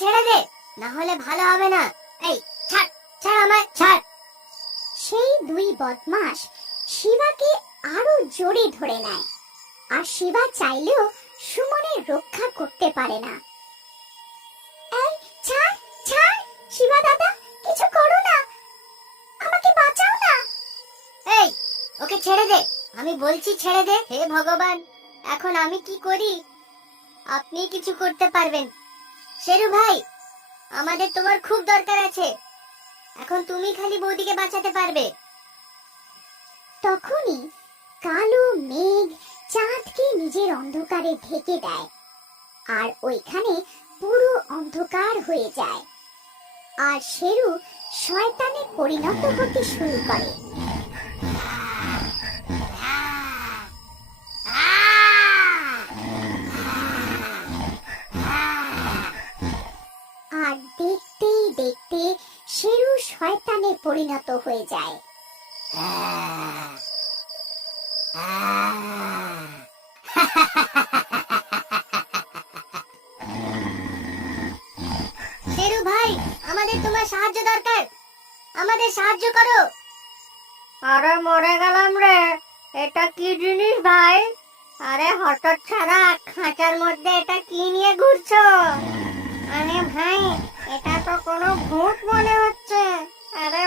ছেড়ে দে, না হলে ভালো হবে না। এই ছাড়, ছাড় আমায়, ছাড়। সেই দুই বদমাশ শিবাকে আরো জোরে ধরে নেয়, আর শিবা চাইলেও সুমনের রক্ষা করতে পারে না। এই ছাড়, ছাড় শিবা দাদা, কিছু করো না, আমাকে বাঁচাও না। এই ওকে ছেড়ে দে, আমি বলছি ছেড়ে দে। হে ভগবান, এখন আমি কি করি? আপনি কিছু করতে পারবেন। শেরু ভাই, আমাদের তোমার খুব দরকার আছে, এখন তুমি খালি বৌদিকে বাঁচাতে পারবে। তখনই কালো মেঘ চাঁদকে নিজের অন্ধকারে ঢেকে দেয়, আর ওইখানে পুরো অন্ধকার হয়ে যায়, আর শেরু শয়তানে পরিণত হতে শুরু করে। আর দেখতেই দেখতে শেরু শয়তানে পরিণত হয়ে যায়। শেরু ভাই, আমাদের তোমার সাহায্য দরকার, আমাদের সাহায্য করো। আরে মরে গেলাম রে, এটা কি জিনিস ভাই? আরে হতচ্ছাড়া, খাঁচার মধ্যে এটা কি নিয়ে ঘুরছো? আরে ভাই, এটা তো কোনো ভূত মনে হচ্ছে। আরে